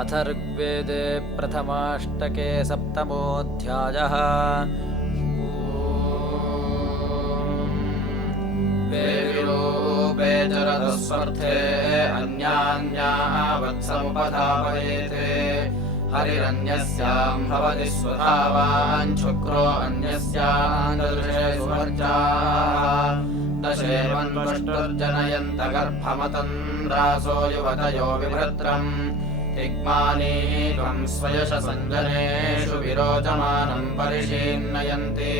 अथ ऋग्वेदे प्रथमाष्टके सप्तमोऽध्यायः। वेदिरूपे चरदस्वर्थे अन्यान्यावत्समुपधावयेते हरिरन्यस्यां भवति स्वधावान् शुक्रो अन्यस्यां ददृशे सुवर्जाः दशेवन् त्वष्टुर्जनयन्त गर्भमतन्द्रासो युवतयो विभृत्रम् तिग्मानीकम् स्वयशसञ्जनेषु विरोचमानम् परिशीर्णयन्ति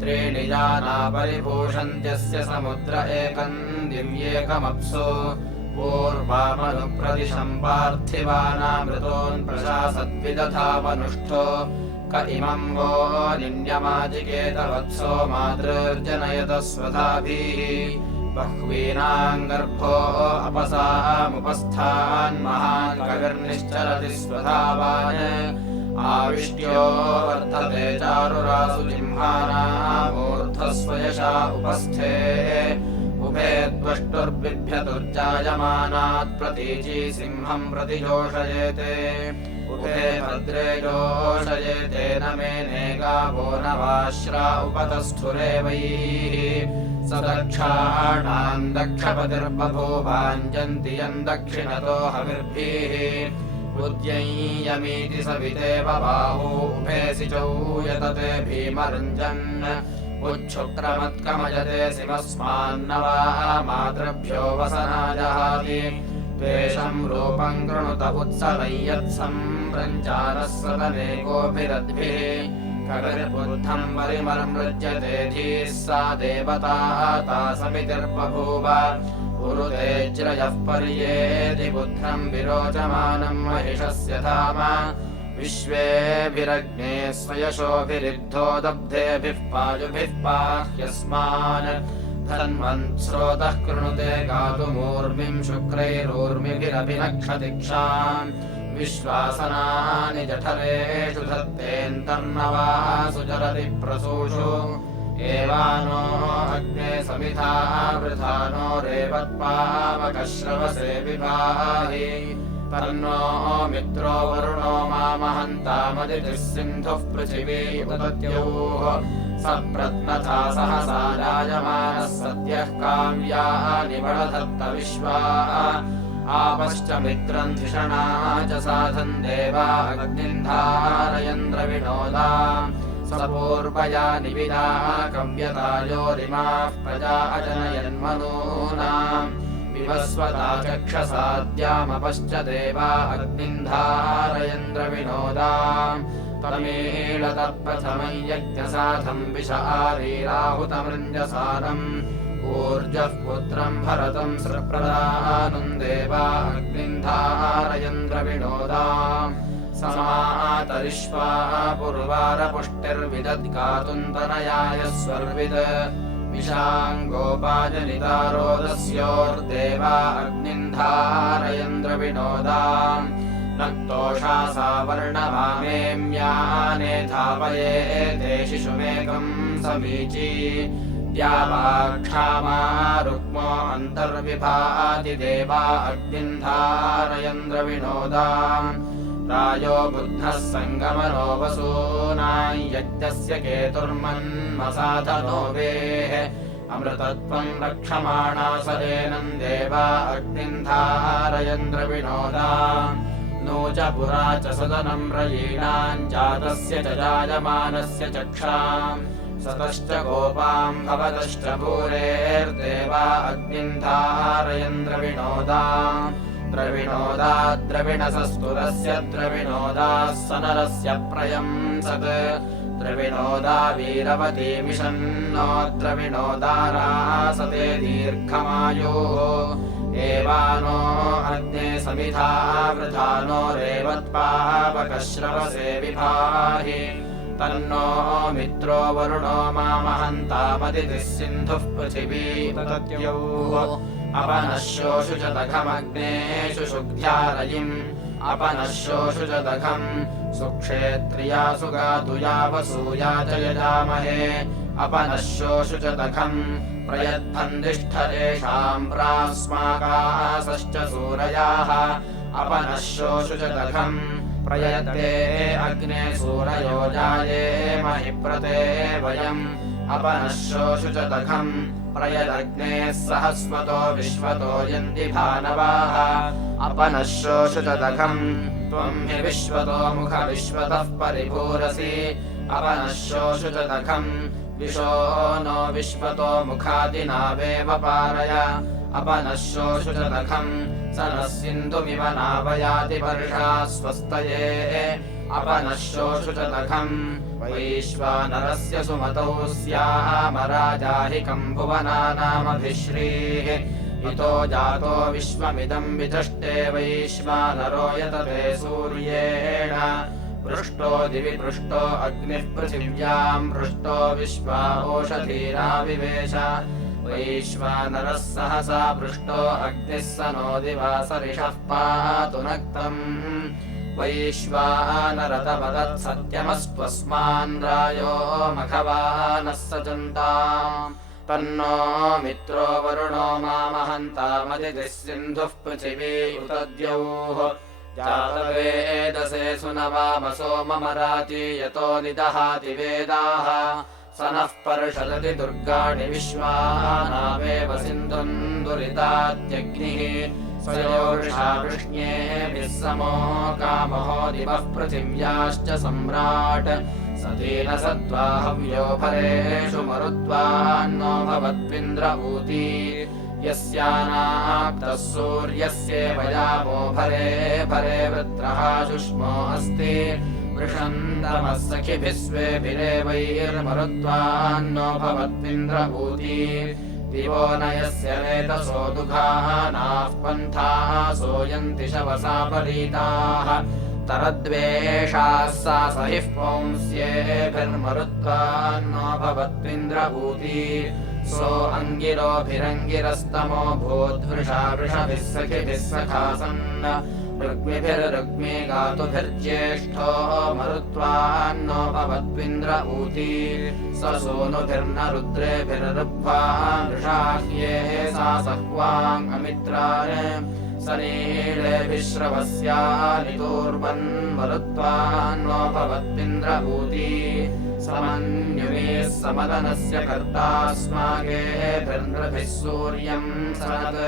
त्रीणि जाना परिभूषन्त्यस्य समुद्र एकम् दिव्येकमप्सु पूर्वामनुप्रदिशम् पार्थिवानामृतोन् प्रशासद्विदधावनुष्ठो क इमम् वो निन्यमाजिकेत वत्सो मातृर्जनयत स्वधाभिः बह्वीनाम् गर्भो अपसामुपस्थान् महान् कविर्निश्चरति स्वधावान् आविष्ट्यो वर्तते चारुरासु जिह्वानामूर्ध्वस्वयशा उपस्थे उभे द्वष्टुर्बिभ्यतुर्जायमानात् प्रतीची सिंहम् प्रतिजोषयेते उभे भद्रे जोषयेते न मेने गावो न वाश्रा उपतस्थुरेवैः स दक्षाणाम् दक्षपतिर्बभूवाञ्जन्ति यम् दक्षिणतो हविर्भिः उद्यय्यमीति सवितेव बाहू उभे सिचौ यतते भीमरञ्जन् उच्छुक्रमत्कमयते सिमस्मान्नवा मातृभ्यो वसनाजहाति त्वेषम् रूपम् कृणुत उत्सवय्यत्सम्रञ्चारः सदने गोभिरद्भिः कविर्बुद्धम् परिमर्मृज्यते धीः सा देवता तासमितिर्बभूव उरुतेज्रयः पर्येति बुद्धम् विरोचमानम् महिषस्य धाम विश्वेभिरग्ने स्वयशोभिरिद्धो दब्धेभिः पायुभिः पाह्यस्मान् धन्वन् स्रोतः कृणुते गातुमूर्मिम् शुक्रैरूर्मिभिरभिनक्षतिक्षाम् विश्वासनानि जठरेषु धत्तेऽन्तर्नवासु चरति प्रसूषु एवानो अग्ने समिधा वृधानो रेवत्पावकश्रवसे विभाहि तन्नो मित्रो वरुणो मामहन्तामदितिः सिन्धुः पृथिवी उदद्योः सप्रत्नथा सहसा जायमानः सद्यः काव्यानि बलधत्त विश्वा आपश्च मित्रम् धिषणा च साधन् देवा अग्निम् धारयन्द्रविनोदा सपूर्वया निविदा कव्यतायोरिमाः प्रजा अजनयन्मनूनाम् विवस्वता चक्षसाद्यामपश्च देवा अग्निम् धारयन्द्रविनोदा तमीळतप्रथमम् यज्ञसाधम् विश आरीराहुतमृञ्जसारम् ऊर्जः पुत्रम् भरतम् सृप्रदानम् देवा अग्निम् धारयन्द्रविनोदा समातरिष्वा पुर्वारपुष्टिर्विदद्गातुन्तनयाय स्वर्विद विशाङ्गोपाजनितारोदस्योर्देवा अग्निम् धारयन्द्रविनोदा नक्तोषा सा वर्णवामेम्याने धावयेते शिशुमेकम् समीची द्यावाक्षामा रुक्मो अन्तर्विभाति देवा अग्निम् धारयन्द्रविनोदा रायो बुद्धः सङ्गमनो वसूनाम् यज्ञस्य केतुर्मन्मसाधनो वेः अमृतत्वम् रक्षमाणा सरेनम् देवा अग्निम् धारयन्द्रविनोदा नूच पुरा च सदनम् रयीणाम् जातस्य च जायमानस्य चक्षाम् सतश्च गोपाम् भवतश्च भूरेर्देवा अग्निम् धारयन्द्रविनोदा द्रविणोदा द्रविणसस्तुरस्य द्रविणोदाः सनरस्य प्रयम् सत् द्रविणोदा वीरवती मिषन्नो द्रविणोदा रासते दीर्घमायुः एवानो अग्ने समिधा वृधानो रेवत्पावकश्रवसे विभाहि तन्नो मित्रो वरुणो मामहन्तामदितिः सिन्धुः पृथिवी तदद्यौः अपनश्योषु च दघमग्नेषु शुग्ध्यारयिम् अपनश्योषु च दघम् सुक्षेत्रियासु गातुया वसूया च यजामहे अपनश्योषु च दघम् प्रयद्भन्दिष्ठ येषाम् प्रास्माकासश्च सूरयाः अपनश्योषु च दघम् प्रयते अग्ने सूरयो जायेमहि प्रते वयम् अपनश्योषु च दघम् प्रयदग्नेः सहस्वतो विश्वतो यन्ति भानवाः अपनश्योषु च दघम् त्वम् हि विश्वतो मुख विश्वतः परिपूरसि अपनश्योषु च दघम् विशो नो विश्वतो मुखादिनावेव पारय अपनश्योषु च दघम् स नः सिन्धुमिव नावयाति वर्षा स्वस्तये अपनश्योषु च दघम् वैश्वानरस्य सुमतौ स्यामराजाहिकम् भुवनानामभिश्रीः इतो जातो विश्वमिदम् विचष्टे वैश्वानरो यतते सूर्येण पृष्टो दिवि पृष्टो अग्निः पृथिव्याम् पृष्टो विश्वा ओषधीराविवेश वैश्वानरः सहसा पृष्टो अग्निः स नो दिवासरिषः पातु नक्तम् वैश्वानरतवदत्सत्यमस्त्वस्मान् रायो मघवानः सजन्ताम् तन्नो मित्रो वरुणो मामहन्तामदितिः सिन्धुः पृथिवी उतद्यौः जातवेदसे सुनवामसो ममराति यतो निदहाति वेदाः स नः पर्षदति दुर्गाणि विश्वानावेव सिन्धुम् दुरितात्यग्निः स योषा वृष्ण्येभिः समो कामहो दिवः पृथिव्याश्च सम्राट् सतेन सत्त्वा हव्यो भरेषु मरुत्वान्नो भवत्विन्द्र ऊती यस्यानाप्तः सूर्यस्येव यामो भरे भरे वृत्रः शुष्मो अस्ति वृषन्तमः सखिभिः स्वेभिरेवैर्मरुत्वान्नो भवत्विन्द्र ऊती दिवो न यस्य वेतसो दुघानाः पन्थाः सोयन्ति शवसा परीताः तरद्वेषाः सा सहिः पुंस्येभिर्मरुत्वान्नो भवत्विन्द्र ऊती सो अङ्गिरोभिरङ्गिरस्तमो भूद्वृषा वृषभिः सखिभिः सखासन् ऋग्मिभिर्ऋग्मी गातुभिर्ज्येष्ठो मरुत्वान्नो भवत्विन्द्र ऊती स सूनुभिर्न रुद्रेभिर्ऋभ्वा वृषाह्ये सा सह्वाङ्गमित्रान् स नीलेभिः श्रवस्यानितूर्वन्मरुत्वान्नो भवत्विन्द्र ऊती समन्युमेः समदनस्य कर्तास्माकेभिर्नृभिः सूर्यम् सनत्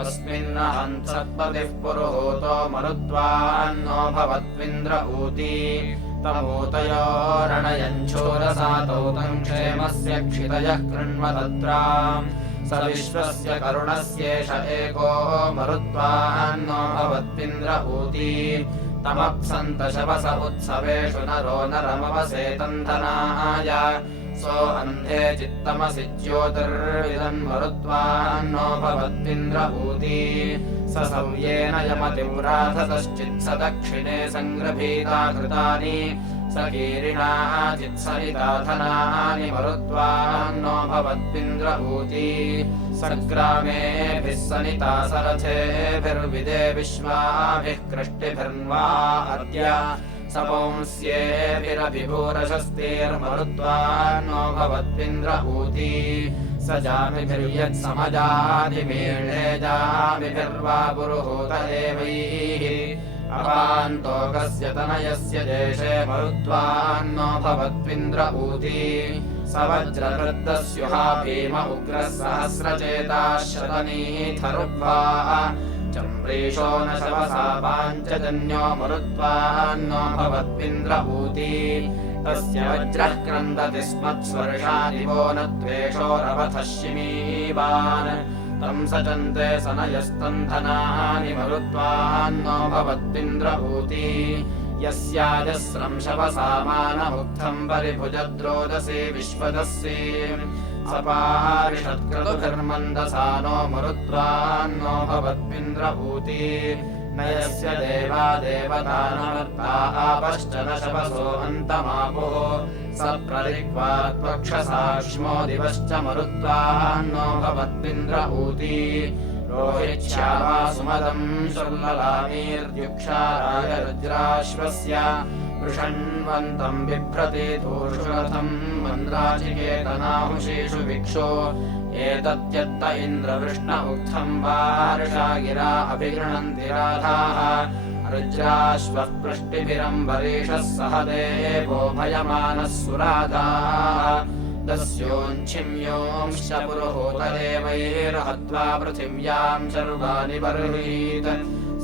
अस्मिन्नहंसत्पतिः पुरुहूतो मरुत्वान्नो भवत्विन्द्र ऊती तमूतयोरणयञ्छूरसातौ तम् क्षेमस्य क्षितयः कृण्वतत्राम् स विश्वस्य करुणस्येष एको मरुत्वान्नो भवत्विन्द्र ऊती तमप्सन्त शवस उत्सवेषु नरो नरमवसेतन्धनाय सो अन्धे चित्तमसि ज्योतिर्विदन्मरुत्वान्नो भवत्विन्द्र ऊती स सव्येन यमतिव्राधतश्चित्स दक्षिणे सङ्गृभीता कृतानि स कीरिणा चित्सरिताधनानि मरुत्वान्नो भवत्विन्द्र ऊती सग्रामेभिः सनिता सरथेभिर्विदे विश्वाभिः कृष्टिभिर्वा अद्य सपुंस्येभिरभिभूरशस्तिर्मरुत्वान्नो भवत्विन्द्र ऊती स जामिभिर्यत्समजादिमीळे जामिभिर्वा पुरुहूत एवैः अपान्तोकस्य तनयस्य देशे मरुत्वान्नो भवत्विन्द्र ऊती स वज्रकृद्दस्युहा भीम उग्रः सहस्रचेताः शतनीथरुग्वा चम्प्रीशो न शवसा पाञ्चजन्यो मरुत्वान्नो भवत्विन्द्र ऊती तस्य वज्रः क्रन्दति स्मत्स्वर्षादिवो न द्वेषोरवथः शिमीवान् तम् सचन्ते सनयस्तन्धनानि मरुत्वान्नो भवत्विन्द्र ऊती यस्याजस्रम् शवसामानमुग्धम् परिभुजद्रोदसी विश्वदस्सी सपारिषत्क्रतुभिर्मन्दसानो मरुत्वान्नो भवत्विन्द्र ऊती न यस्य देवा देवतानमर्ता आपश्च न शवसो अन्तमापुः स प्ररिक्वात्वक्षसाक्ष्मो दिवश्च मरुत्वान्नो भवत्विन्द्र ऊती रोहिच्छावा सुमदम् शुर्ललामीर्द्युक्षाराय रुद्राश्वस्य वृषण्वन्तम् बिभ्रति तूषुरथम् मन्द्राचिकेतनाहुषीषु भिक्षो एतत्यत्त इन्द्रवृष्ण उक्थम् वार्षा गिरा अभिगृह्णन्ति राधाः रुद्राश्वः पृष्टिभिरम्बरीषः सह देवो भयमानः सुराधाः दस्योञ्छिम्योंश्च पुरुहूतदेवैर्हत्वा पृथिव्याम् सर्वाणि बर्हीत्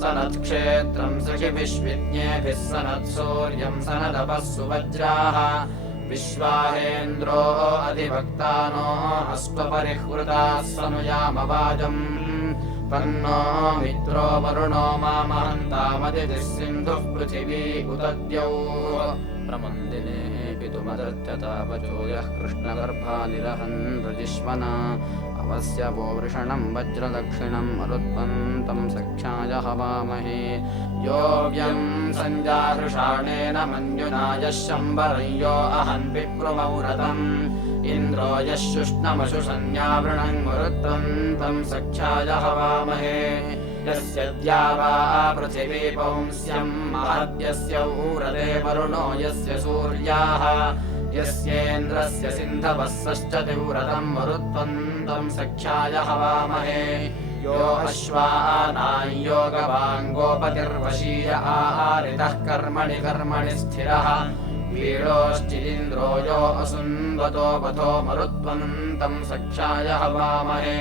सनत्क्षेत्रम् सखिभिष्विज्ञेभिः सनत्सूर्यम् सनदपः सुवज्राः विश्वाहेन्द्रो अधिभक्तानो अस्त्वपरिहृताः सनुयामवाजम् तन्नो मित्रो वरुणो मामहन्तामदितिः सिन्धुः पृथिवी उदद्यौः प्रमन्दिने पितुमदर्त्यतापचो यः कृष्णगर्भानिरहन् रजिष्मना अवस्य वो वृषणम् वज्रदक्षिणम् मरुत्वन्तम् सख्याय हवामहे योऽव्यम् सञ्जाहृषाणेन मन्युना यः शम्बरं यो अहन् विप्रुमौरतम् इन्द्रो यः शुष्णमशुषन्यावृणम् मरुत्वन्तम् सख्याय हवामहे यस्य द्यावा पृथिवी पौंस्यम् महद्यस्य ऊरते वरुणो यस्य सूर्याः यस्येन्द्रस्य सिन्धवः षश्च तीव्रतम् मरुत्वन्तम् सख्याय हवामहे यो अश्वानां योगवाङ्गोपतिर्वशीय आहारितः कर्मणि कर्मणि स्थिरः वीळोश्चिदिन्द्रो यो असुन्वतो वधो मरुत्वन्तम् सख्याय हवामहे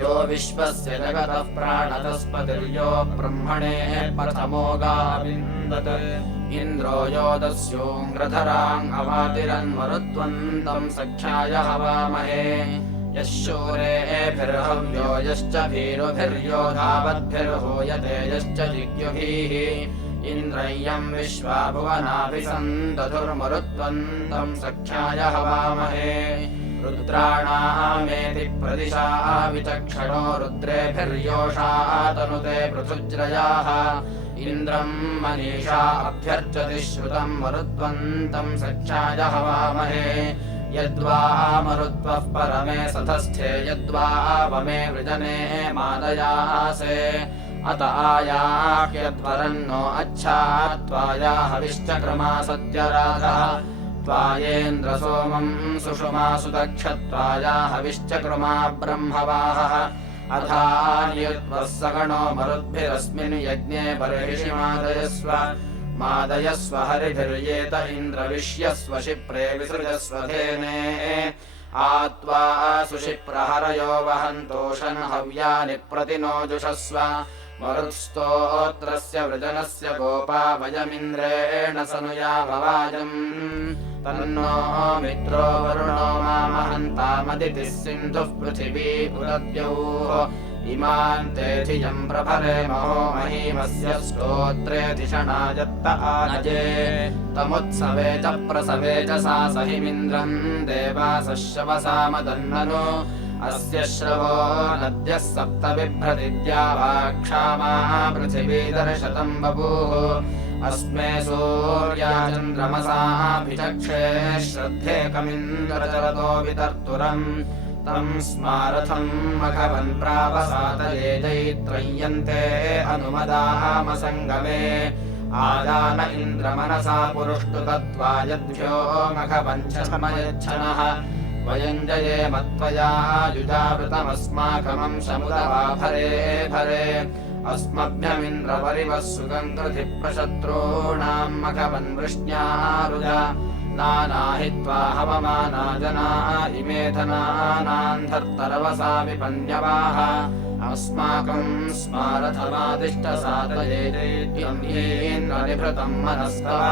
यो विश्वस्य जगतः प्राणतस्पतिर्यो ब्रह्मणे प्रथमो गाविन्दत् इन्द्रो यो दस्योङ्ग्रधराम् अवातिरन्मरुत्वन्तम् सख्याय हवामहे यः शूरेभिर्हव्यो यश्च भीरुभिर्यो धावद्भिर्हूयते यश्च जिज्ञुभिः इन्द्रय्यम् विश्वा भुवनाभिसन्दधुर्मरुत्वन्तम् सख्याय हवामहे रुद्राणामेति प्रदिशा विचक्षणो रुद्रेभिर्योषा तनुते पृथुज्रयाः इन्द्रम् मनीषा अभ्यर्चति श्रुतम् मरुत्वन्तम् सख्याय हवामहे यद्वा मरुत्वः परमे सतस्थे यद्वा वमे वृजने मादयासे अत आयाह्यद्वरन्नो अच्छात्वाया हविश्चक्रमा सत्यराधः त्वायेन्द्र सोमम् सुषुमासु दक्षत्वाया हविश्चक्रमा ब्रह्मवाहः अथान्युत्वः सगणो मरुद्भिरस्मिन् यज्ञे बर्हिषि मादयस्व हरिभिर्येत इन्द्रविष्यस्व शिप्रे विसृजस्व धेने आत्वा सुशिप्रहरयो वहन्तोषन् हव्यानि प्रतिनोजुषस्व मरुत्स्तोत्रस्य वृजनस्य गोपा वयमिन्द्रेण सनुयामवाजम् तन्नो मित्रो वरुणो मामहन्तामदितिः सिन्धुः पृथिवी उदद्यौः इमान् ते धियम् प्रभरे महो महीमस्य स्तोत्रे धिषणायत्त आनजे तमुत्सवे च प्रसवे च सा सहिमिन्द्रम् देवासः शवसामदन्ननु अस्य श्रवो नद्यः सप्त बिभ्रतिद्या वा क्षामा पृथिवीदर्शतम् बभूः अस्मे सूर्या चन्द्रमसाभिचक्षे श्रद्धे कमिन्द्रचरतो वितर्तुरम् तम् स्मारथम् मघवन् प्रावसातये जैत्रय्यन्ते अनुमदामसङ्गमे आदान इन्द्रमनसा पुरुष्टुतत्त्वायद्भ्यो मघवञ्च समयच्छनः वयम् जयेमत्वया युजावृतमस्माकमंशमुदवा भरे अस्मभ्यमिन्द्रपरिवः सुगम् कृधिप्रशत्रूणाम् मघवन् वृष्ण्यारुजा नानाहित्वा हवमाना जना इमे धनानान्धर्तरवसा विपन्यवाः अस्माकम् स्मारथमादिष्टसातये दैत्यम् मनस्तव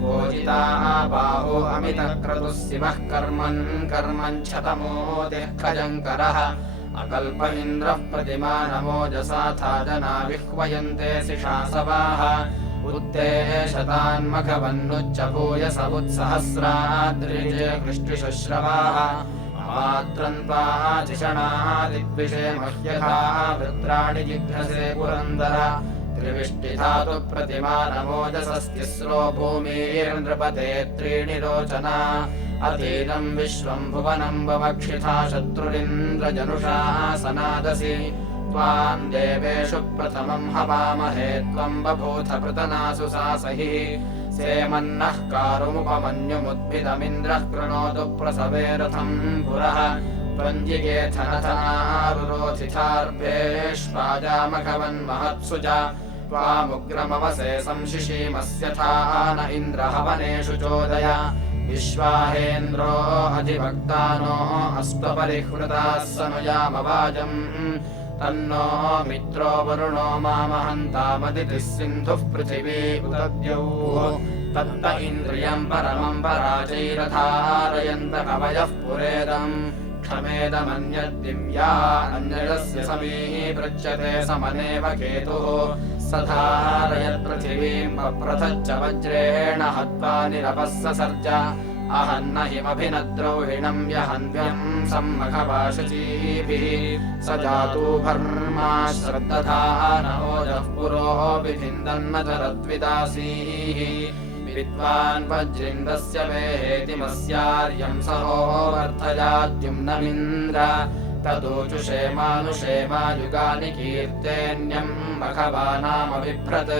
पूजिता बाहो अमितक्रतुः शिवः कर्मन् क्षतमोदिः खजङ्करः अकल्प इन्द्रः प्रतिमानमोजसाथा जना विह्वयन्ते शिशासवाः उत्तेशतान्मघवन्नुच्च भूयस उत्सहस्राद्रिजे कृष्टिशुश्रवाः अमात्रन्त्वा धिषणादिद्विषे मह्यथा वृत्राणि जिघ्नसे पुरन्दर त्रिविष्टिधातु प्रतिमानमोजसस्तिस्रो भूमिर्नृपते त्रीणि रोचना अधीनम् विश्वम् भुवनम् वमक्षिथा शत्रुरिन्द्रजनुषा सनादसि त्वाम् देवेषु प्रथमम् हवामहे त्वम् बभूथ पृतनासु सासहि सेमन्नः कारुमुपमन्युमुद्भिदमिन्द्रः कृणोतु प्रसवे रथम् पुरः त्वञ्जिगेथनथनारुरोधिथार्भेष्पाजामघवन्महत्सु च त्वामुग्रमवसे संशिशीमस्यथा न इन्द्रहवनेषु चोदय विश्वाहेन्द्रो अधिभक्तानो अस्त्वपरिहृताः सनुयामवाजम् तन्नो मित्रो वरुणो मामहन्तामदितिः सिन्धुः पृथिवी उदद्यौः तत्त इन्द्रियम् परमम् पराचैरधारयन्त कवयः पुरेदम् क्षमेदमन्यद्दिव्या अन्यस्य समीपृच्यते समनेव केतुः स धारयत्पृथिवीम् पप्रथच्च वज्रेण हत्वा निरपःससर्ज अहन्न हिमभिनद्रौहिणम् यहन्व्यम् सम्मखवाशचीभिः स जातूभर्मा श्रद्दधानोजः पुरो विभिन्दन्न चरद्विदासीः विद्वान् वज्रिन्दस्य वेहेतिमस्यार्यम् सहो वर्धयाद्युम्नमिन्द्र तदोजुषे मानुषेमायुगानि कीर्तेन्यम् मखवानामबिभ्रत्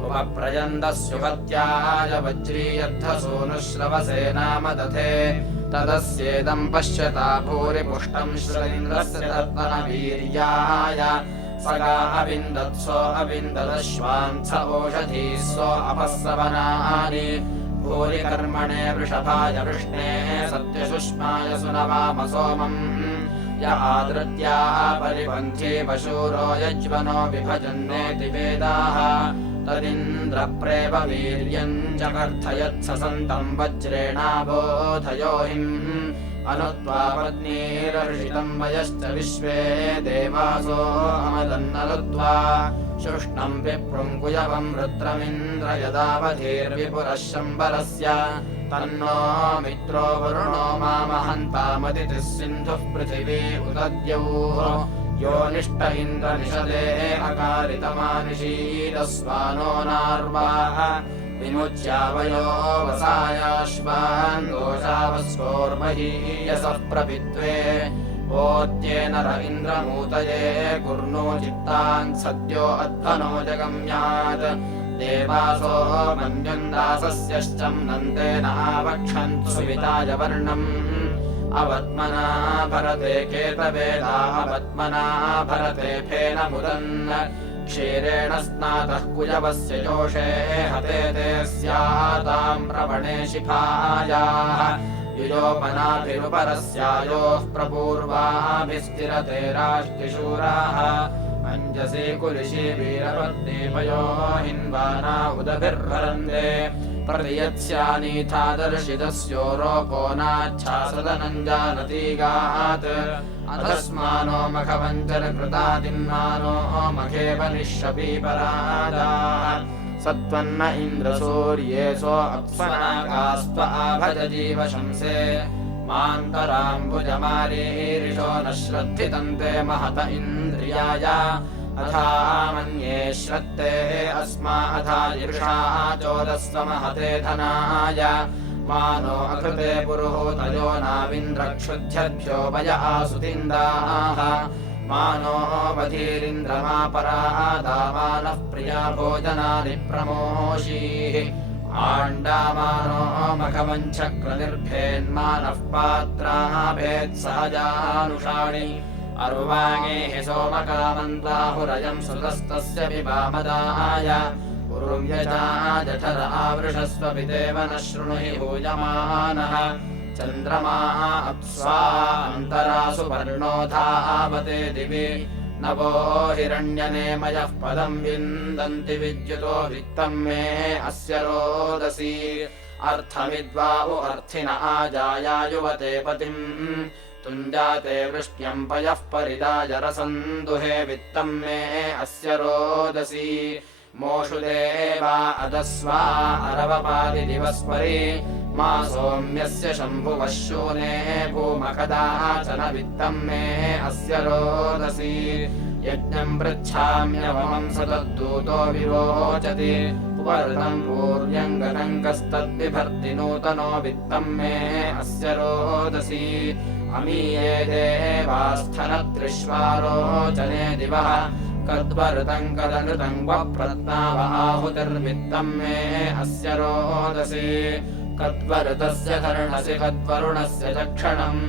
उपप्रयन्दस्युहत्याय वज्रीयद्धसूनुश्रवसे नाम दधे तदस्येदम् पश्यता भूरिपुष्टम् श्रीन्द्रस्य तत्तनवीर्याय सगा अविन्दत्सो अविन्ददश्वान्स ओषधीः सो अपःसवनानि भूरि कर्मणे वृषभाय वृष्णे सत्यशुष्माय सुनवाम सोमम् य आदृत्या परिपन्थी पशूरो यज्वनो विभजन्नेति वेदाः तदिन्द्रप्रेव वीर्यम् जगर्थयत्सन्तम् वज्रेणाबोधयोहिम् अनुत्वा पत्नीरर्षितम् वयश्च विश्वे देवासो अमदन्नलुत्वा शुष्णम् विप्रुङ्कुयवम् रुद्रमिन्द्र यदावधीर्विपुरः शम्बरस्य तन्नो मित्रो वरुणो मामहन्तामदितिः सिन्धुः पृथिवी उदद्यौः यो निष्ट इन्द्रनिषदे अकारितमानिशीलस्वानो नार्वाः विमुच्यावयो वसायाश्वान् दोषावस्कोर्महीयसः प्रपित्वे ओद्येन र इन्द्रमूतये कुर्नो चित्तान् सद्यो अध्वनो जगम्यात् देवासो मन्युन्दासस्यश्चम् नन्देन आवक्षन्तु सुविताय वर्णम् अवत्मना भरते केतवेदा अवत्मना भरते फेनमुदन् क्षीरेण स्नातः कुजवस्य जोषे हते ते स्याताम् प्रवणे शिफायाः युयोपनाभिरुपरस्यायोः प्रपूर्वाभिस्तिरते राष्ट्रिशूराः अञ्जसि कुलिशि वीरपत्नीपयो हिन्वाना उदभिर्हरन्ते प्रतियत्स्यानीथादर्शितस्योरोको नाच्छासदनञ्जानतीगात् अधस्मानो मखवञ्चनकृतादिन्मानो मखेव निःशपीपरादाः सत्त्वन्न इन्द्रसूर्येसो अप्सनाकास्त्व आभजजीवशंसे मान्तराम्बुजमारीरिषो न श्रद्धितन्ते महत इन्द्रियाय अथा मन्ये श्रत्ते अस्मा अथा ईर्षा चोदस्व महते धनाय मानो अकृते पुरुहूतयो नाविन्द्रक्षुध्यभ्यो वय आसुतिन्दाः मानो वधीरिन्द्रमापरादा मानः प्रिया भोजनानि प्रमोषीः आण्डामानो मखवञ्चक्रनिर्भेन्मानः पात्राभेत्सहजानुषाणि अर्वाङ्गेः सोमकामन्ताहुरयम् सुतस्तस्य विवामदाय पूर्व्यजा जठर आवृषस्व पितेव न शृणुहि भूयमानः चन्द्रमा अप्स्वा अन्तरासु पर्णोधावते दिवि नवो हिरण्यनेमयः पदम् विन्दन्ति विद्युतो वित्तम् मे अस्य रोदसी अर्थमिद्वावु अर्थिन आजायायुवते पतिम् तुञ्जाते वृष्ट्यम् पयः परिदाय रसन्दुहे वित्तम् मे अस्य रोदसी मोषु देवा अदस्वा अरवपादिदिवस्परि मा सोम्यस्य शम्भुवः शूने भूमकदाचन वित्तम् मे अस्य रोदसी यज्ञम् पृच्छाम्यवमम् स तद्दूतो विवोचति वर्तम् पूर्यङ्गनङ्गस्तद्विभर्ति नूतनो वित्तम् मे अस्य रोदसी अमीये देवास्थनत्रिष्वारोचने दिवः कद्वरुतम् कदनृतम् क्वप्रत्नाव आहुतिर्वित्तम् मे अस्य रोदसी कद्वरुतस्य कर्णसि कद्वरुणस्य चक्षणम्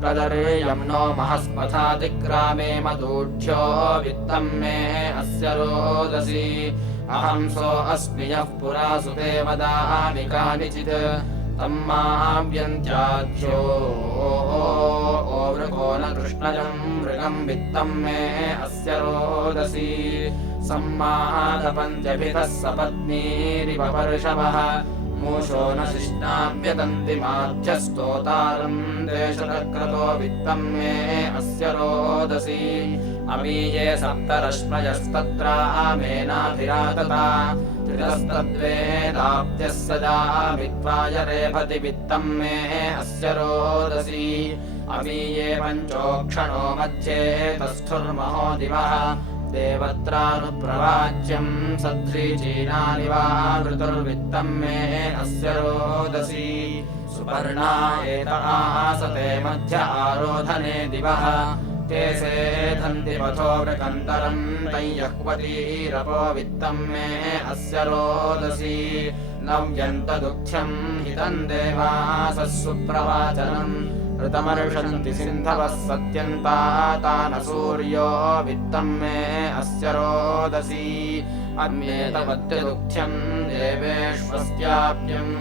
प्रदर्यं नो महस्मथातिक्रामे मदूढ्यो वित्तं मे अस्य रोदसी अहं सो अस्मि यः पुरा सुते वदामि कानिचित् तम्माव्यन्त्याख्यो वृको न कृष्णजं मृगं वित्तं मे अस्य रोदसी सम्मादपञ्चभितः सपत्नीरिव पर्षवः मूषो न शिष्णाव्यदन्ति माध्यस्तोतारम् देशतक्रतो वित्तं मे अस्य रोदसी अमीये सप्तरश्मयस्तत्रामेनाभिरातता त्रितस्तद्वेदाप्त्यः सदा विद्वाय रेफति वित्तं मे अस्य रोदसी अमीये पञ्चोक्षणो मध्ये तस्थुर्महो दिवः देवत्रानुप्रवाच्यं सध्रीचीनानि वा वृतुर्वित्तं मे अस्य रोदसी सुपर्णा एत आसते मध्य आरोधने दिवः ते सेधन्ति पथो वृकन्तरं तय्यह्वतीरपो वित्तं मे अस्य रोदसी नव्यन्तदुःख्यं हितं देवासः सुप्रवाचनम् ऋतमर्षन्ति सिन्धवः सत्यन्तातान सूर्यो वित्तं मे अस्य रोदसी अन्येतवत्यदुःख्यं देवेष्वस्याप्यम्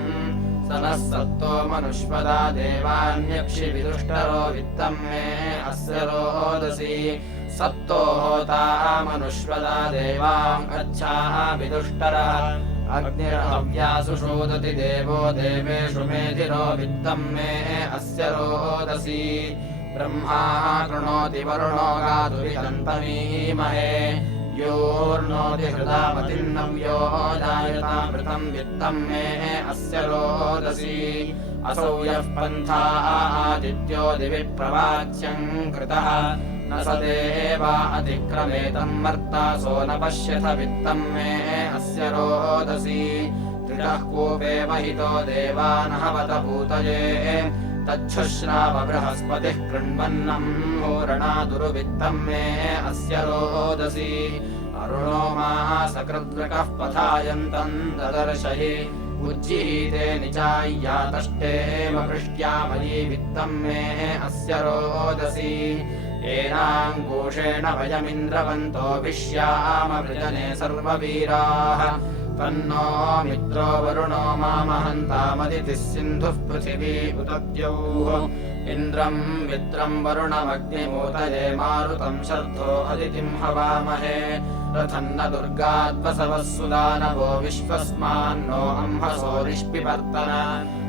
स नः सत्तो मनुष्पदा देवान्यक्षिविदुष्टरो वित्तं मे अस्य रोदसी सत्तो होता मनुष्पदा देवाम् अच्छाः विदुष्टरः अग्निर्हव्यासु शोदति देवो देवेषु मेधिरो वित्तं मे अस्य रोदसी ब्रह्मा कृणोति वरुणो गातुरिदन्तमीमहे योर्नोति हृदामतिर्नव्यो जायतामृतं वित्तं मे अस्य रोदसी असौ यः पन्था आदित्यो दिवि प्रवाच्यं कृतः न स देवा अतिक्रमेतं मर्तासो न पश्यथ वित्तं मे अस्य रोदसी त्रितः कूपे महितो देवानहवत भूतये तच्छुश्राव बृहस्पतिः कृण्वन्नं मूरणादुर्वित्तं मे अस्य रोदसी अरुणो मासकृद्वृकः पथायन्तं ददर्शहि उज्जीते निचाय्यातष्टेव वृष्ट्यामयी वित्तं मे अस्य रोदसी येनाङ्कुशेन वयमिन्द्रवन्तो विश्याम वृजने सर्ववीराः तन्नो मित्रो वरुणो मामहन्तामदितिः सिन्धुः पृथिवी उतद्यौः इन्द्रं मित्रं वरुणमग्निमूतये मारुतं शर्धो अदितिं हवामहे रथन्न दुर्गाद्वसवः सुदानवो विश्वस्मान्नो अंहसो निष्पिवर्तन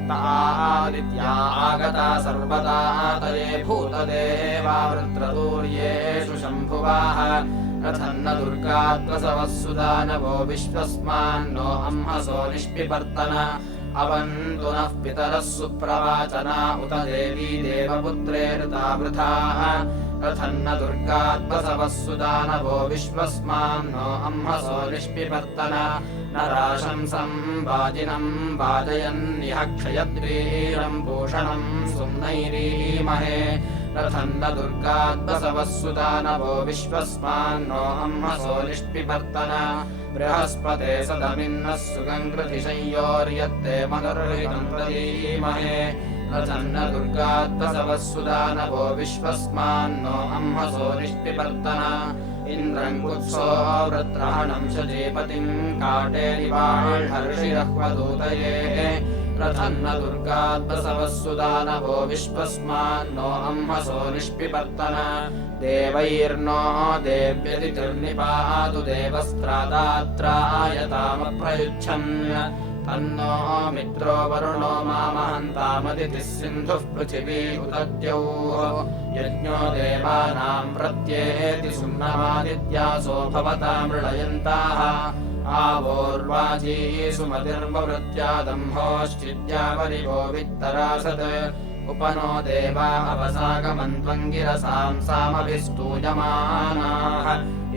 तादित्या आगता सर्वदा तये भूतदेवा वृत्रतूर्येषु शम्भुवाः रथन्न दुर्गाद्वसवः सुदानवो विश्वस्मान्नो अंहसो निष्पिवर्तन अवन्तु नः पितरः सुप्रवाचना उत देवी देवपुत्रेर्ता वृथाः रथन्न दुर्गाद्वसवः सुदानवो विश्वस्मान्नो अंहसो निष्पिवर्तन न राशंसं वाजिनं वाजयन्निह क्षयद्वीरं भूषणं सुम्नैरीमहे रथन्न दुर्गाद्वसवः सुदानवो विश्वस्मान्नो अंहसो निष्पिवर्तन बृहस्पते सदमिन्नः सुगङ्कृतिशय्योर्यत्ते मनुर्हितं प्रदीमहे रथन्न दुर्गाद्वसवः सुदानवो विश्वस्मान्नो अंहसो निष्पिवर्तन इन्द्रं कुत्सो वृत्रहणं शचीपतिं काटे निवाळ्हर्षिरह्वदूतये रथन्न दुर्गाद्वसवः सुदानवो विश्वस्मान्नो अंहसो निष्पिवर्तन देवैर्नो देव्यतिर्निपातु देवस्त्रादात्रायतामप्रयुच्छन् तन्नो मित्रो वरुणो मामहन्तामदितिः सिन्धुः पृथिवी उतद्यौः यज्ञो देवानां प्रत्येति सुम्नमादित्यासो भवता मृळयन्ताः आवोर्वाजी सुमतिर्ववृत्यादम्भोश्चिद्यावरिवो वित्तरासत् उपनो देवा अवसागमन्त्वङ्गिरसां सामभिस्तूयमानाः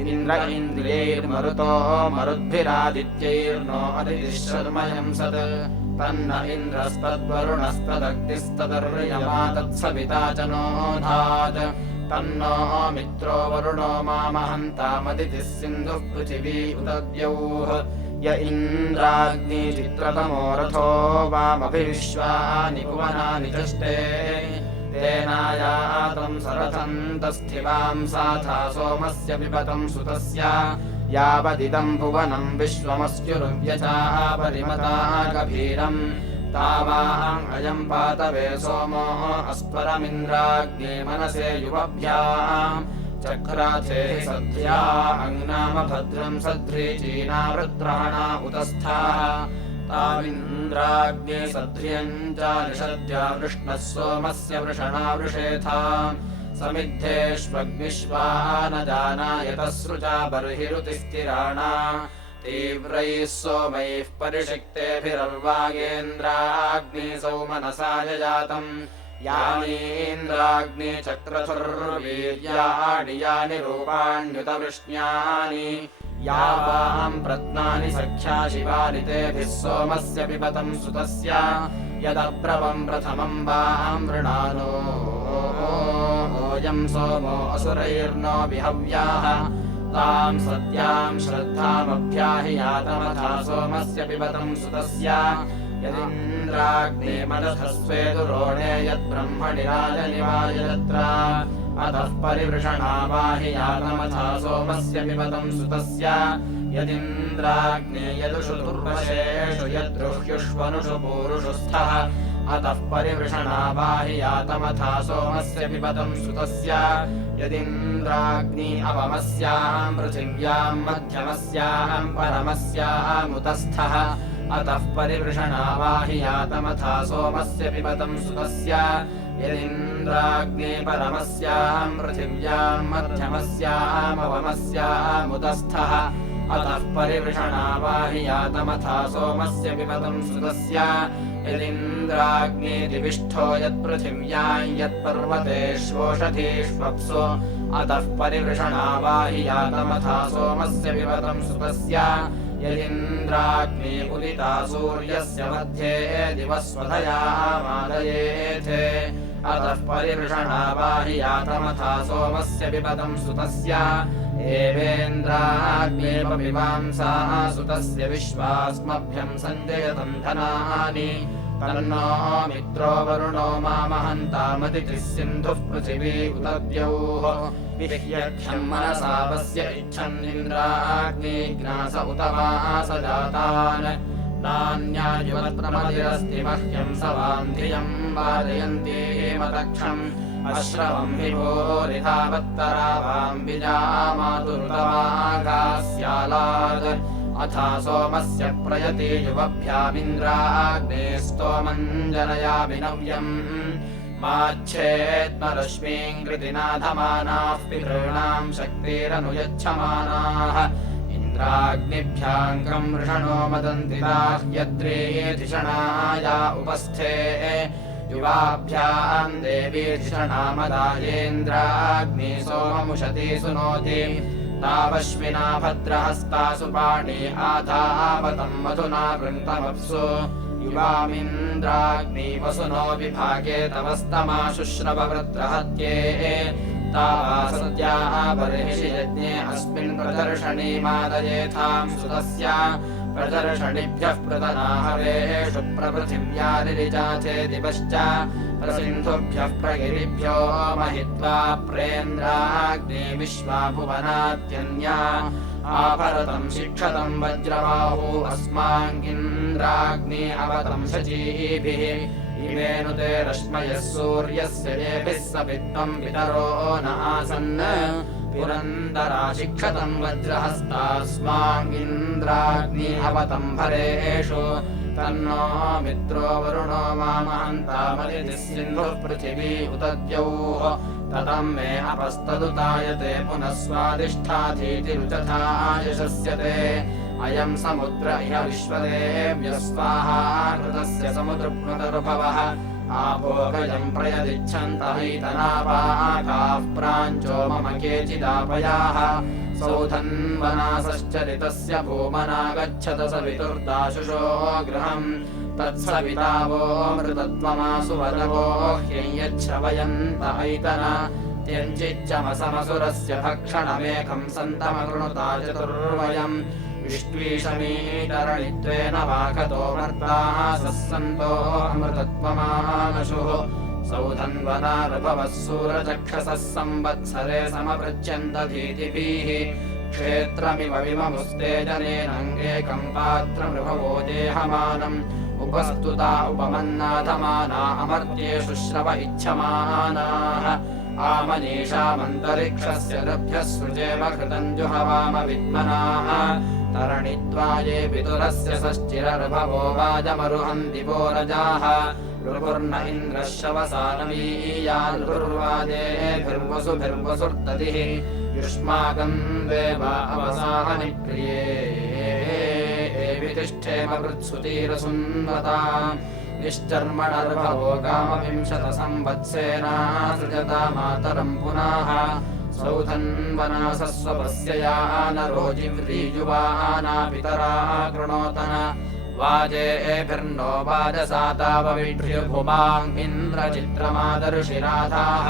इन्द्र इन्द्रियैर्मरुतो मरुद्भिरादित्यैर्नो अदितिः शर्मयं सत् तन्न इन्द्रस्तद्वरुणस्तदग्निस्तदर्यमा तत्सविता च नोधात् तन्नो मित्रो वरुणो मामहन्तामदितिः सिन्धुः पृथिवी उतद्यौः य इन्द्राग्निचित्रतमो रथो वामभिविश्वानि भुवनानि चष्टे तेनायातं सरथन्तस्थिवां साथा सोमस्य पिबतं सुतस्य यावदिदं भुवनं विश्वमस्युरुव्यचापरिमता गभीरम् तावां अयं पातवे सोमो अस्परमिन्द्राग्ने मनसे युवभ्याम् चक्राथे सध्या अंग्नाम भद्रं सध्रीचीना वृत्रहणा उतस्थाः ताविन्द्राग्ने सध्र्यञ्च निषद्या वृष्णः सोमस्य वृषणा वृषेथा समिद्धेष्वग्निष्वा न जानायतः सृजा बर्हिरुतिस्थिराणा तीव्रैः सोमैः परिषिक्तेभिरर्वागेन्द्राग्निसौ मनसाय जातम् यानीन्द्राग्नि चक्रथुर्वीर्याणि यानि रूपाण्युतवृष्ण्यानि यावां प्रत्नानि सख्या शिवानि तेभिः सोमस्य पिबतं सुतस्य यदब्रवं प्रथमं वां वृणानोऽयं सोमो असुरैर्नो विहव्याः तां सत्यां श्रद्धामभ्याहि यातमथा सोमस्य पिबतं सुतस्य यदिन्द्राग्ने मनसस्वेदुरोणे यद्ब्रह्मणि राजनिवायत्र अतः परिवृषणावाहि यातमथा सोमस्य पिबतं सुतस्य यदिन्द्राग्ने यदुषु दुर्वशेषु यद्रुह्युष्वनुषु पूरुषुस्थः अतः परिवृषणावाहि यातमथा सोमस्य पिबतं सुतस्य यदिन्द्राग्नि अवमस्यां पृथिव्यां मध्यमस्यां परमस्यामुतस्थः अतः परिवृषणावाहि यातमथा सोमस्य पिबतं सुतस्य यदिन्द्राग्ने परमस्यां पृथिव्यां मध्यमस्यामवमस्यामुतस्थः अतः परिवृषणावाहि यातमथा सोमस्य पिबतं सुतस्य यदिन्द्राग्ने दिविष्ठो यत्पृथिव्यां यत्पर्वतेष्वोषधीष्वप्सु अतः परिवृषणावाहि यातमथा सोमस्य पिबतं सुतस्य यदिन्द्राग्ने उदिता सूर्यस्य मध्ये दिवस्वधया मादयेथे अतः परिवृषणावाहि यातमथा सोमस्य पिबतं सुतस्य एवेन्द्राग्ने पपिवांसा सुतस्य विश्वास्मभ्यं सञ्जयतं धनानि तन्नो मित्रो वरुणो मामहन्तामतिथिः सिन्धुः पृथिवी उतद्यौः विह्यख्यं मनसा वस्य इच्छन्निन्द्राग्निग्नास उत वास जातान् नान्यायुवत्प्रमतिरस्ति मह्यं सवां धियं वादयन्ति हेमदक्षम् अश्रवं विभोरिधावत्तरावां विजामातुरुतमागास्यालाद् अथा सोमस्य प्रयति युवभ्यामिन्द्राग्ने स्तोमञ्जनयाभिनव्यम् माच्छेत्मरश्मीं कृतिनाधमानाः पितॄणां शक्तिरनुयच्छमानाः इन्द्राग्निभ्याङ्कं वृषणो मदन्ति ताः यद्रीधिषणाया उपस्थे युवाभ्यां देवीधिषणामदायेन्द्राग्नि सोममुषति सुनोति तावश्विना भद्रहस्तासु पाणि आधावतं मधुना वृन्तमप्सु युवामिन्द्राग्नि वसुनो विभागे तवस्तमाशुश्रववृत्रहत्ये तावा सद्याः बर्हिषि यज्ञे अस्मिन् प्रदर्शनीमादयेथां सुतस्य प्रदर्शनिभ्यः प्रतनाहवेषु प्रपृथिव्यारिजाथे दिवश्च प्रसिन्धुभ्यः प्रगिरिभ्यो महित्वा प्रेन्द्राग्ने विश्वा भुवनात्यन्या आपरतं शिक्षतं वज्रबाहु अस्माङ्गिन्द्राग्ने अवतं शचीभिः इमेनुते रश्मयः सूर्यस्य येभिः सपित्वं पितरो न आसन् पुरन्दरा शिक्षतं वज्रहस्तास्माङ्गिन्द्राग्नि अवतं भरेषु तन्नो मित्रो वरुणो मामहन्तामदितिः सिन्धुः पृथिवी उतद्यौः ततं मे अपस्तदुतायते पुनः स्वादिष्ठाधीतिरुचथा यशस्यते अयं समुद्र इह विश्वदेव्यः स्वाहा कृतस्य समुद्रप्नुतरुभवः आपोगजं प्रयदिच्छन्तहैतनापाकाः प्राञ्चो मम केचिदापयाः सौधन्वनासश्चरितस्य भूमना गच्छत सवितुर्दाशुषो गृहम् तत्सवितावोऽमृतत्वमासु वरवो ह्यञ्यच्छ वयन्त ऐतना त्यञ्चिच्चमसमसुरस्य भक्षणमेकं सन्तमकृणुता चतुर्वयम् विष्ट्वीषमीतरणित्वेन वाकतो मर्ताः सस्सन्तो अमृतत्वमानशुः सौधन्वनानुभवः सूरचक्षसः संवत्सरे समपृच्छन्तधीतिभिः क्षेत्रमिव विममुस्तेजनेनाङ्गेकम् पात्रमृभवो देहमानम् उपस्तुता उपमन्नाथमाना अमर्त्येषु श्रव इच्छमानाः आमनीषामन्तरिक्षस्य लभ्यः सृजेम कृतम् जुहवाम विद्मनाः तरणिद्वाये पितुरस्य षष्ठिरर्भवो वाजमरुहन्ति पोरजाः ऋपुर्न इन्द्रः शवसानवीयान्पुर्वादेभिर्वसुभिर्वसुर्दधिः युष्माकम् देव अवसाहनि प्रिये एवितिष्ठेम वृत्सुतीरसुन्वता निश्चर्मणर्भवो कामविंशतसंवत्सेना सृजता मातरम् पुनः सौधन्वनासस्वपस्य यानरोजिव्रीयुवाना पितरा कृणोतन वाजेभिर्नो वाजसातावविढ्युभुमाम् इन्द्रचित्रमादर्शिराधाः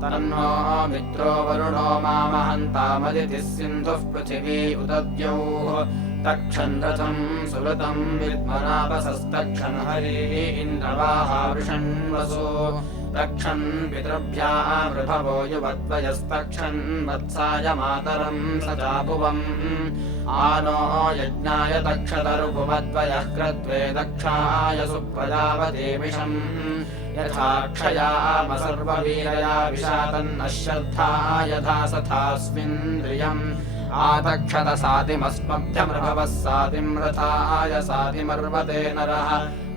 तन्नो मित्रो वरुणो मामहन्तामदितिः सिन्धुः पृथिवी उदद्यौः तक्षन् रथम् सुलतम् विद्मनापसस्तक्षन् हरिः इन्द्रवाहा वृषण्वसु तक्षन् पितृभ्यामृभवो युवद्वयस्तक्षन् वत्साय मातरम् स चाभुवम् आनो यज्ञाय तक्षतरुभुवद्वयः क्रत्वे दक्षाय सुप्रजापतिमिषम् यथा क्षयाम सर्ववीरया विशातन्नः श्रद्धा यथा सथास्मिन्द्रियम् आतक्षत सातिमस्मभ्यमृभवः सातिम् रथाय सातिमर्वते नरः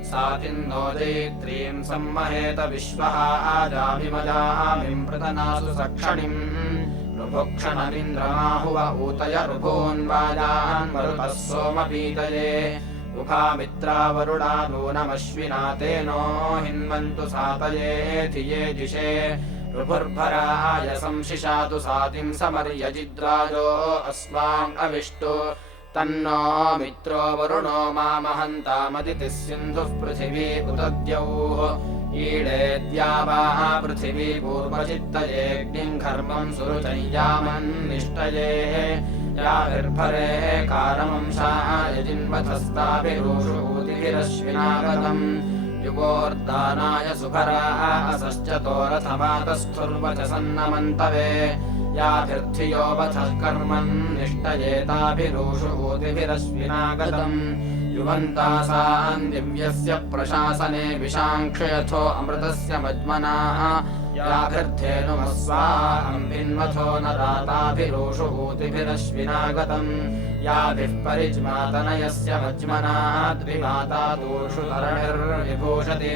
सातिन्नो जयित्रीम् सम्महेत विश्वः आजामिमजामिम् पृतनासु सक्षणिम् ऋभुक्षणमिन्द्रमाहुव ऊतय ऋभून्वाजान् मरुतः सोमपीतये उभामित्रा वरुणा नूनमश्विना तेनो हिन्वन्तु सातये धिये जिषे ऋभुर्भराय संशिशातु सातिम् समर्यजिद्राजो अस्मान् अविष्टु तन्नो मित्रो वरुणो मामहन्तामदितिः सिन्धुः पृथिवी उदद्यौः ईडेद्यावाः पृथिवी पूर्वचित्तयेऽग्निम् घर्मम् सुरुचय्यामन्निष्टये याभिर्भरे कारमंशाय जिन्वथस्ताभिरूषूतिभिरश्विनागतम् युगोर्दानाय सुभराः असश्चतो रथमातस्थुर्वच सन्नमन्तवे याभिर्थियो वथः कर्मन्निष्टयेताभिरूषूतिभिरश्विनागतम् युवन्तासाम् दिव्यस्य प्रशासने विशाङ्क्षयथो अमृतस्य मज्मनाः याभिर्धेनुमस्वा अम्बिन्वथो न राताभिरूषूतिभिरश्विनागतम् याभिः परिज्मातनयस्य मज्मनाः द्विमाता दूषु तरणिर्विभूषति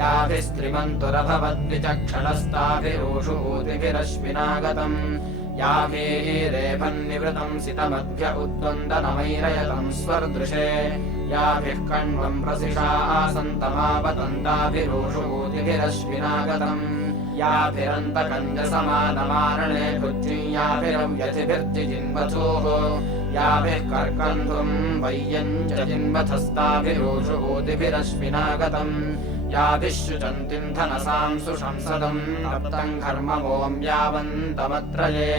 याभिस्त्रिमन्तुरभवद्विचक्षणस्ताभिरूषूतिभिरश्विनागतम् याभिरेभन्निवृतम् सितमध्य उद्वन्दनमैरयतम् स्वर्दृशे याभिः कण्वम् प्रसिषा सन्तमापतन्ताभिरूषूतिभिरश्विनागतम् याभिरन्तकञ्जसमानमारणे भुज्यम् याभिरव्यथिभिर्जिन्वथोः याभिः कर्कन्धुम् वय्यम् च जिन्वथस्ताभिरूषूतिभिरश्विनागतम् याभिः शुचन्तिम् धनसाम् सुशंसदम् तप्तम् घर्मवोम् यावन्तमत्रये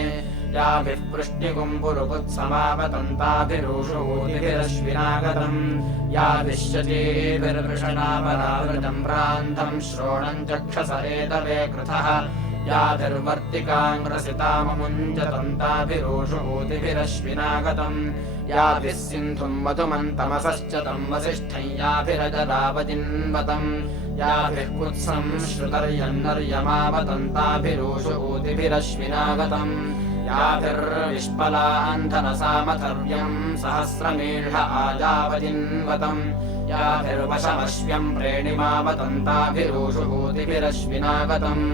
याभिः पृष्णिकुम्पुरुपुत्समापतन्ताभिरूषूतिभिरश्विनागतम् याभिः शचीभिर्वृषणापरावृतम् प्रान्तम् श्रोणम् चक्षस एतवे कृतः याभिर्वर्तिकाम् रसिताममुञ्चतन्ताभिरूषूतिभिरश्विनागतम् याभिः सिन्धुम् मधुमन्तमसश्च तम् वसिष्ठम् याभिरजरावजिन्वतम् याभिः कुत्सम् श्रुतर्यन्नर्यमावतन्ताभिरूषूतिभिरश्विनागतम् याभिर्विष्पलान्धनसामथर्यम् सहस्रमीढ आजावजिन्वतम् याभिर्वशमश्व्यम् प्रेणिमावतन्ताभिरूषूतिभिरश्विनागतम्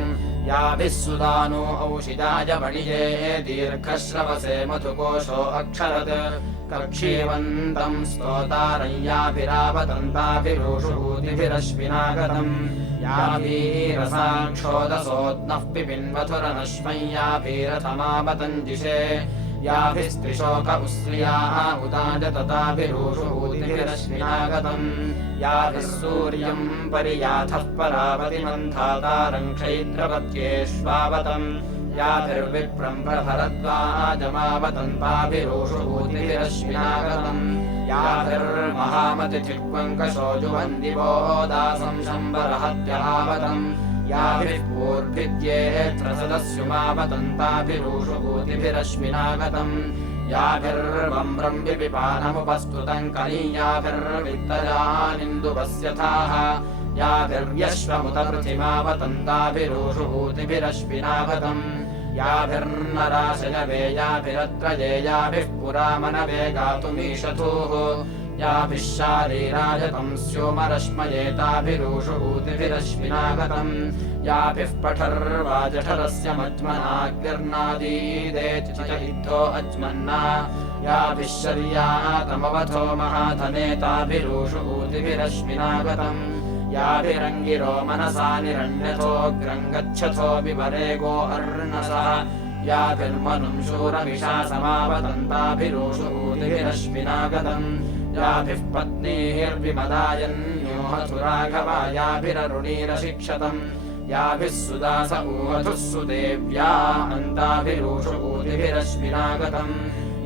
याभिः सुदानो औषिदाय वणिजे दीर्घश्रवसे मधुकोशो अक्षरत् कक्षीवन्तम् स्तोतारम् याभिरावतन्ताभिरूषूतिभिरश्विनागतम् याभिरसाक्षोदसोत्नः पिपिन्वथुरनश्वम् याभिरथमावतञ्जिषे याभिस्त्रिशोक उस्रियाः उदाजतताभिरूषूतिभिरश्विनागतम् याभिः सूर्यम् परियाथः परावतिमन्थातारम् क्षैद्रपत्येष्वावतम् याभिर्विप्रम् प्रभरद्वाजमावतन्ताभिरूषूतिभिरश्विनागतम् याभिर्महामतिथिक्वङ्कशो जुवन्दिवो दासम् शम्बरहत्यावतम् याभिः पूर्भिद्येऽत्र सदस्युमावतन्ताभिरूषुभूतिभिरश्विनागतम् याभिर्वम्रम् विपिपानमुपस्तुतम् कनीयाभिर्वित्तजानिन्दुवस्यथाः याभिर्यश्वमुतपृथिमावतन्ताभिरूषुभूतिभिरश्विनागतम् याभिर्नराशयवेयाभिरत्र येयाभिः पुरामनवे गातुमीशथुः याभिः शारीराजतम् स्योमरश्मयेताभिरूषुभूतिभिरश्विनागतम् याभिः पठर्वाजठरस्य मज्मनाग्निर्नादीदेचितो अज्मन्ना याभिः शर्यातमवथो महाधनेताभिरूषुभूतिभिरश्विनागतम् याभिरङ्गिरो मनसा निरण्यथोऽग्रम् गच्छथो विवरेगो अर्णसः याभिर्मनुम् शूरमिषा समावतन्ताभिरूषुभूतिभिरश्विनागतम् याभिः पत्नीर्विमदायन्योहथुराघवा याभिररुणीरशिक्षतम् याभिः सुदास ऊहथुः सुदेव्या अन्ताभिरूषुभूतिभिरश्विनागतम्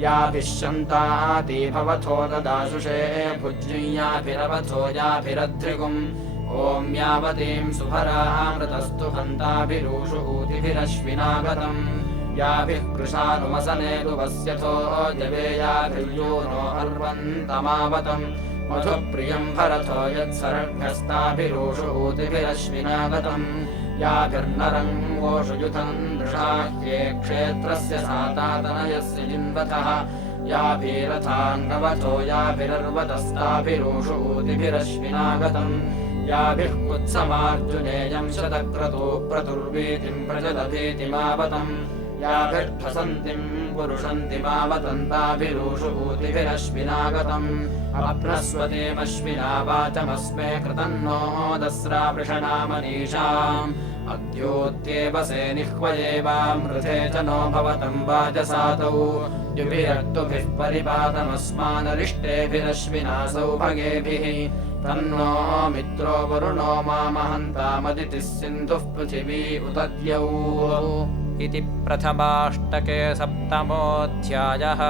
याभिः शन्ताति भवथो ददाशुषे भुज्युयाभिरवथो याभिरध्रिगुम् ॐ यावतीम् सुभरामृतस्तु हन्ताभिरूषुभूतिभिरश्विनागतम् याभिः कृशानुमसनेतुवस्यथो जवेयाभिर्यूनो अर्वन्तमावतम् मधुप्रियम् भरथो यत्सर्भ्यस्ताभिरूषुभूतिभिरश्विनागतम् याभिर्नरम् वोषुयुधम् दृढाह्ये क्षेत्रस्य सातातनयस्य जिन्वतः याभिरथाङ्गवथो याभिरर्वतस्ताभिरूषुभूतिभिरश्विनागतम् याभिः कुत्समार्जुनेयम् शतक्रतु प्रतुर्वीतिम् प्रजदभीतिमावतम् याभिर्भसन्तिम् पुरुषन्तिमावतन्ताभिरूषुभूतिभिरश्विनागतम् अप्नस्वतेमश्विना वाचमस्मे कृतन्नो दस्रावृषणामनीषाम् अद्योत्येवसे निह्वयेवामृथे च नो भवतम् वाजसातौ युभिरक्तुभिः परिपातमस्मानरिष्टेभिरश्विना सौभगेभिः तन्नो मित्रो वरुणो मामहन्तामदितिः सिन्धुः पृथिवी उतद्यौ इति प्रथमाष्टके 7मोऽध्यायः।